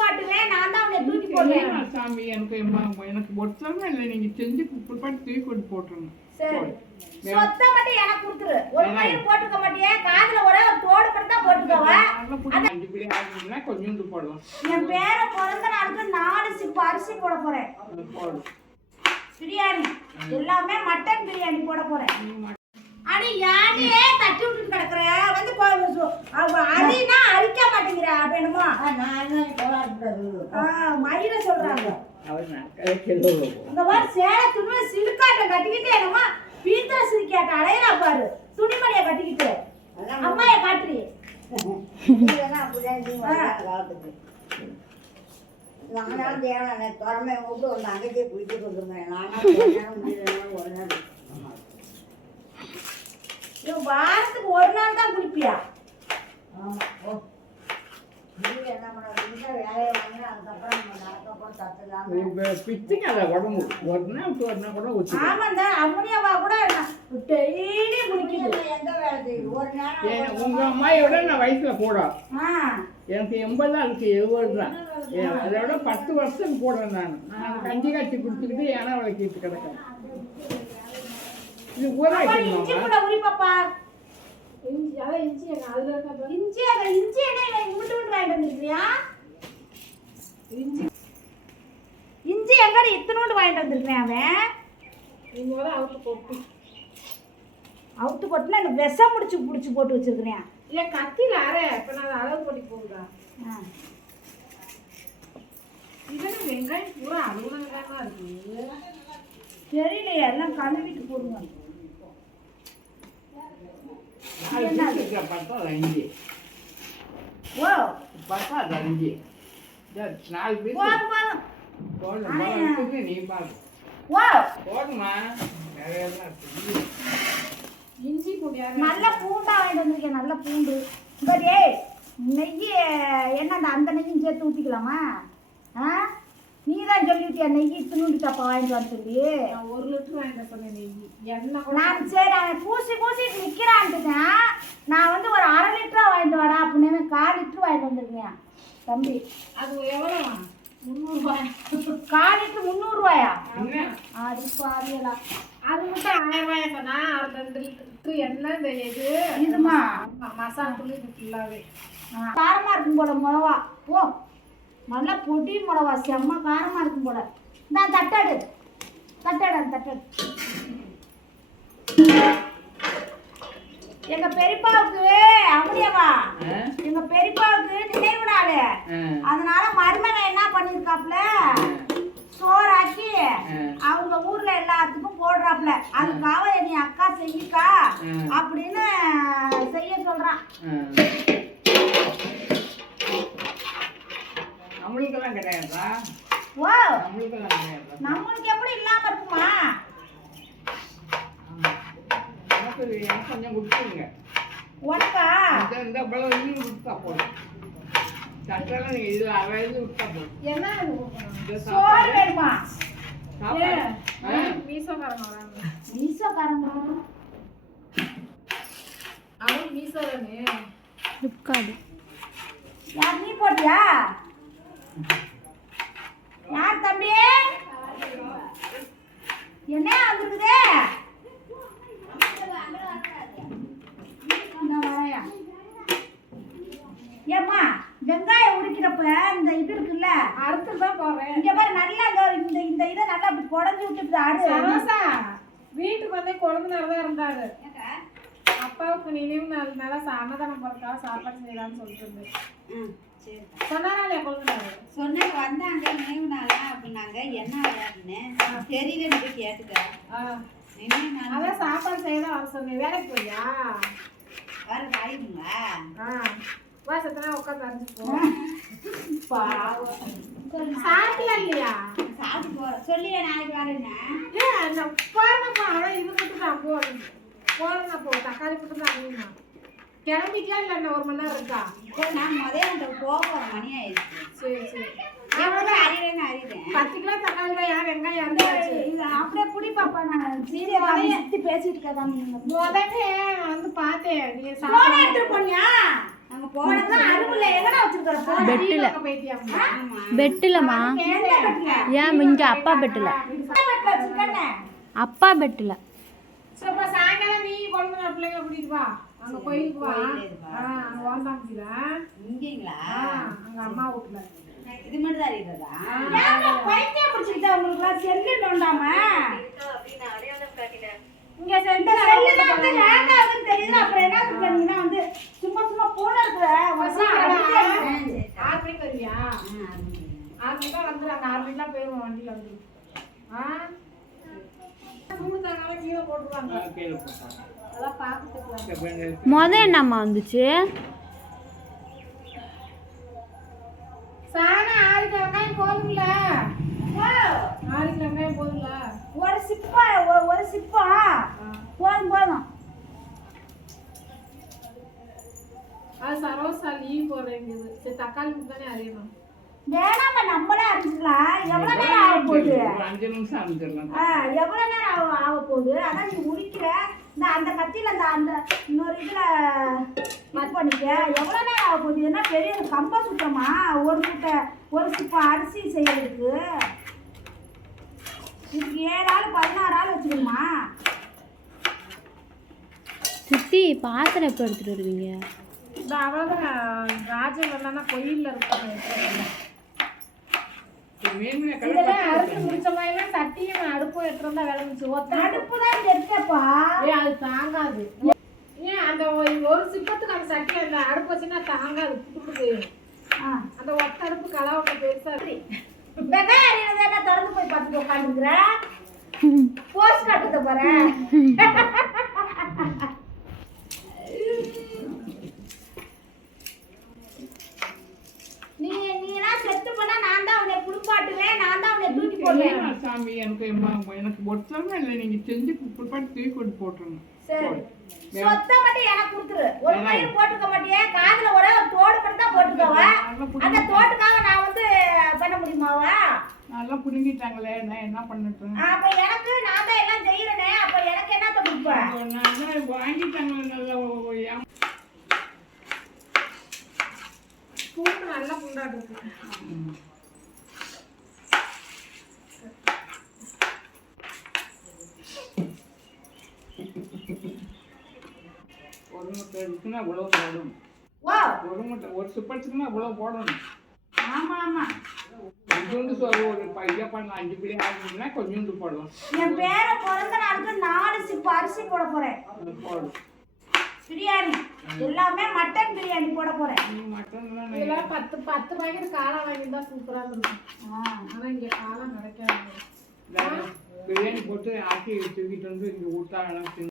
நான் தான் அவனை தூக்கி போடுவேன். சாமி எனக்கு எம்மா- எனக்கு ஒருத்தரமே இல்லை நீங்க செஞ்சு தூக்கி கொண்டு போட்டுருங்க. சரி. சொத்த மட்டும் எனக்கு கொடுத்துரு. ஒரு மயில் போட்டுக்க மாட்டியே காதுல ஒரே ஒரு தோடு மட்டும் போட்டுக்கவ. நல்லா புடி- அஞ்சு பிடி ஆகுதுன்னா கொஞ்சோண்டு போடலாம். என் பேர பிறந்த நாளுக்கு நாலு சிப்பு அரிசி போட போறேன். பிரியாணி. எல்லாமே மட்டன் பிரியாணி போட போறேன். அடி யானையே தட்டி விட்டுட்டு கிடக்குற. வந்து போ- சு- அவ அரினா அரிக்க மாட்டேங்கிற அப்ப என்னமோ ஆ, மயிர சொல்றாங்க. இந்த மாதிரி சேலை துணி சிலுக்காட்ட கட்டிக்கிட்டு என்னமோ பீத்தர சிரிக்காட்ட அலையிறா பாரு. துணிமணியை கட்டிக்கிட்டு. அம்மாய காட்டுறி. நானும் தேவனை திறமை கூப்பிட்டு வந்து அங்கேயே நானும் இவ வாரத்துக்கு ஒரு நாள் தான் குளிப்பியா? ஆமாம் ஓ. பிச்சுக்காத உடம்பு ஒரு நாள் ஒரு நாள் கூட வச்சு ஆமாந்த அம்முனியாவா கூட டெய்லி நேரம் உங்க அம்மாயோட நான் வயசுல கூட ஆ. எனக்கு எண்பது அதுக்கு எழுபது தான் ஏன் அதை விட பத்து வருஷம் போடுறேன் நான். நான் கஞ்சி காய்ச்சி குடிச்சுக்கிட்டு ஏன்னா விளக்கிட்டு கிடக்கேன் இது நீ இஞ்சி கூட அதான் இஞ்சி எங்க அதுல இருக்கா இஞ்சி அத இஞ்சி என்ன விட்டு வாங்கிட்டு வந்துருக்கியா இஞ்சி. இஞ்சி எங்கடி இத்தனோண்டு வாங்கிட்டு வந்திருக்கேன் அவன்? வந்து அவுட்டு போட்டு. அவுத்து போட்டுல எனக்கு விஷம் முடிச்சு பிடிச்சி போட்டு வச்சிருக்கிறேன் இல்ல கத்தில அரை. இப்ப நான் அளவு போட்டி போகுதா ஆ. இதெல்லாம் வெங்காயம்? பூரா அழுகுன வெங்காயமா இருக்கு. தெரியலையே எல்லாம் கழுவிட்டு போடுங்க. பிடிச்சிருக்க பார்த்தா அஞ்சு ஓ பார்த்தா அது அஞ்சு சரி, நாலு பீஸ் போதும் போதும். போதும் போதும் நீ பாரு. ஓ போதுமா இஞ்சி நல்ல பூண்டா வாங்கிட்டு வந்திருக்கேன் நல்ல பூண்டு? டேய் நெய் என்ன அந்த அந்த நெய்யும் சேர்த்து ஊற்றிக்கலாமா ஆ? நீ தான் சொல்லிட்டியா நெய் இத்தினூண்டு டப்பா வாங்கிட்டு வர சொல்லி? நான் ஒரு லிட்டர் வாங்கிட்டு சொன்னேன் நெய் எண்ணெய் நான் சரி அவன் பூசி பூசிட்டு நிற்கிறான்ட்டுதான். நான் வந்து ஒரு அரை லிட்டரா வாங்கிட்டு வாடா அப்படின்னு கால் லிட்டர் வாங்கிட்டு வந்திருக்கேன். தம்பி. அது எவ்வளவா? முந்நூறுபாய் கால் லிட்டர் முந்நூறுரூவாயா என்ன? அது பாரியலா அது மட்டும் ஆயிரம் ரூபாய் சொன்னா? அது ரெண்டு லிட்டர் எண்ணெய் இந்த இது. இதுமா? மசாலா தூள் இது ஃபுல்லாவே ஆ, காரமா இருக்கும் போல மிளவா. ஓ நல்லா பொடி மிளவா செம்ம காரமா இருக்கும் போல. நான் தட்டாடு. தட்டாடு தட்டாடு. எங்க பெரியப்பாவுக்கு அப்படியேவா? எங்க பெரியப்பாவுக்கு நினைவு நாள். அதனால மருமகன் என்ன பண்ணிருக்காப்ல சோறாக்கி. அவங்க ஊர்ல எல்லாத்துக்கும் போடுறாப்ல அதுக்காக நீ அக்கா செய்யிக்கா ம். அப்படின்னு செய்ய சொல்றான். நம்மளுக்கெல்லாம் கிடையாதா? ஓ. நம்மளுக்கு எப்படி இல்லாம இருக்குமா ஆமா. எனக்கு இது எனக்கு கொஞ்சம் கொடுத்துருங்க உனக்கா இந்த பழம் இன்னும் கொடுத்தா போதும். சட்டெல்லாம் நீங்கள் இதில் அரை இது விட்டா போதும். என்ன இது சோறு வேணுமா? மீசோக்காரங்க வராங்க. மீசோக்காரங்க? அவன் மீசோ தானே யார் நீ போட்டியா யார் தம்பி என்ன வந்திருக்குது நான் வரேன்யா. ஏம்மா வெங்காயம் உரிக்கிறப்ப இந்த இது இருக்குல்ல அடுத்து தான் போறேன் இங்க பாரு நல்லா இந்த- இந்த இந்த இதை விட்டுட்டு ஆடு சரோசா வீட்டுக்கு வந்து குழந்தைனால தான் இருந்தாரு. அப்பாவுக்கு நினைவு நாள் மேல அன்னதானம் போறதுக்காக சாப்பாடு செய்யலாம்னு சொல்லிட்டு சரி. சொன்னாரா குழந்தைனாரு சொன்னேன் வந்தாங்க நினைவு நாளா அப்படின்னாங்க. என்ன அப்படின்னு தெரியலன்னு போய் கேட்டுக்க நினைவு நாள் அதான் சாப்பாடு செய்ய தான் வர சொன்னேன். வேலைக்கு போறியா? வர காயுங்களா ஆ. வா சத்தனா உட்காந்து அரைஞ்சு போ. பாவம். சாப்பிடல இல்லையா? சாப்பிட்டு சொல்லியே நாளைக்கு வரேன்னு போறேன்ப்பா அதான் இது மட்டும் தான் போ போறேன் போ தக்காளி மட்டும் தான் அங்கேயுமா கிளம்பிட்டியா இல்லை இன்னும் ஒரு மணி நேரம் இருக்கா? நான் முதல்ல அந்த போக போற மணி ஆயிடுச்சு. சரி சரி. எவ்வளோ அறிவேன்னு அறிவேன் பத்து கிலோ தக்காளி தான் வெங்காயம் இது அப்படியே புடி பாப்பா நான் சீரியல் சுத்தி பேசிட்டு இருக்கதான் முதல்ல வந்து பார்த்தேன் நீங்க போன சாப்பிட எடுத்துட்டு போனியா? பெட்டில். பெட்டிலம்மா. ஏன் இங்கே அப்பா பெட்டில். அப்பா பெட்டில். இது மட்டும் தான் இருக்கிறதா பைத்தியம் பிடிச்சிக்கிட்டா செல்லு தெரியுது அப்புறம் என்ன வந்து சும்மா சும்மா போன இருக்கிற மணிக்கு வருவியா ஆறு மணிக்கா வந்துடுறாங்க ஆறு மணிக்கெல்லாம் போயிடுவோம் வண்டியில வந்து. ஆ? முத என்னம்மா வந்துச்சு? சாண ஆறு வெங்காயம் போதும்ல? ஆறு வெங்காயம் போதும்ல? ஒரு சிப்பா ஒரு சிப்பா? போதும் போதும். அது சரோசா. லீவ் போடுறேங்குது சரி தக்காளி தானே அறியணும் வேணாம நம்மளே அரைச்சிக்கலாம். எவ்வளவு நேரம் ஆக போகுது? ஒரு அஞ்சு நிமிஷம் அரைஞ்சிடலாம். ஆ, எவ்வளவு நேரம் ஆக ஆக போகுது? அதான் நீ முடிக்கிற. இந்த அந்த கத்தியில அந்த அந்த இன்னொரு இதுல இது பண்ணிக்க. எவ்வளவு நேரம் ஆக போகுது? என்ன பெரிய கம்ப சுத்தமா? ஒரு சுத்த ஒரு சிப்ப அரிசி செய்யறதுக்கு? இதுக்கு ஏழு ஆள் பதினாறு ஆள் வச்சுக்கணுமா? சித்தி பாத்திரம் எப்போ எடுத்துகிட்டு வருவீங்க? இந்த அவ்வளோதான் ராஜன் வரலன்னா கோயிலில் இருக்காங்க மீன் இதெல்லாம் அறுத்து முடிச்ச மாதிரி சட்டியும் அடுப்பும் எடுத்துட்டு வந்தா விளங்குச்சு ஒத்த அடுப்பு. தான் ஏ அது தாங்காது. ஏன் அந்த ஒரு சிப்பத்துக்கு அந்த சட்டி அந்த அடுப்பு வச்சுன்னா தாங்காது. ஆ. அந்த ஒத்த அடுப்பு கலாவட்ட பெருசா வெங்காயம் திறந்து போய் பார்த்துட்டு உட்காந்துக்கிற போஸ்ட் காட்டுக்க போறேன் நீ நீலாம் செத்து போனா நான் தான் உன்னை குளிப்பாட்டுவேன் நான் தான் உன்னை தூக்கி போடுவேன் இல்லையா சாமி எனக்கு எம்மா- எனக்கு ஒருத்தரமே இல்லை நீங்க செஞ்சு குப்பாட்டு தூக்கி கொண்டு போட்டுருங்க. சரி. சொத்தை மட்டும் எனக்கு கொடுத்துரு. ஒரு பயிர் போட்டுக்க மாட்டியே. காதுல ஒரே ஒரு தோடு மட்டும் தான் போட்டுக்கவ. அந்த தோட்டுக்காக நான் வந்து பண்ண முடியுமாவா? நல்லா புடுங்கிட்டாங்களே நான் என்ன பண்ணட்டும்? அப்ப எனக்கு நான் தான் எல்லாம் செய்யறேனே அப்ப எனக்கு என்னத்த கொடுப்ப நான் வாங்கிட்டாங்களே நல்லா பூண்டு நல்லா குண்டாடு ஒரு முட்டை இருக்குன்னா இவ்வளோ போடணும் ஓ ஒரு முட்டை ஒரு சிப்பத்துக்குன்னா இவ்வளோ போடணும். ஆமா ஆமா. கொஞ்சோண்டு சொல்ல ஒரு பையா பண்ண அஞ்சு பிடி ஆகுதுன்னா கொஞ்சோண்டு போடலாம். என் பேர பிறந்த நாளுக்கு நாலு சிப்பு அரிசி போட போறேன். போடும் பிரியாணி. எல்லாமே மட்டன் பிரியாணி போட போறேன். மட்டன் இதெல்லாம் பத்து பத்து பாக்கெட் காளான் வாங்கியிருந்தா சூப்பரா இருக்கும் ஆ. ஆனா இங்க காளான் கிடைக்காது. பிரியாணி போட்டு ஆக்கி தூக்கிட்டு வந்து இங்கே விட்டா எனக்கு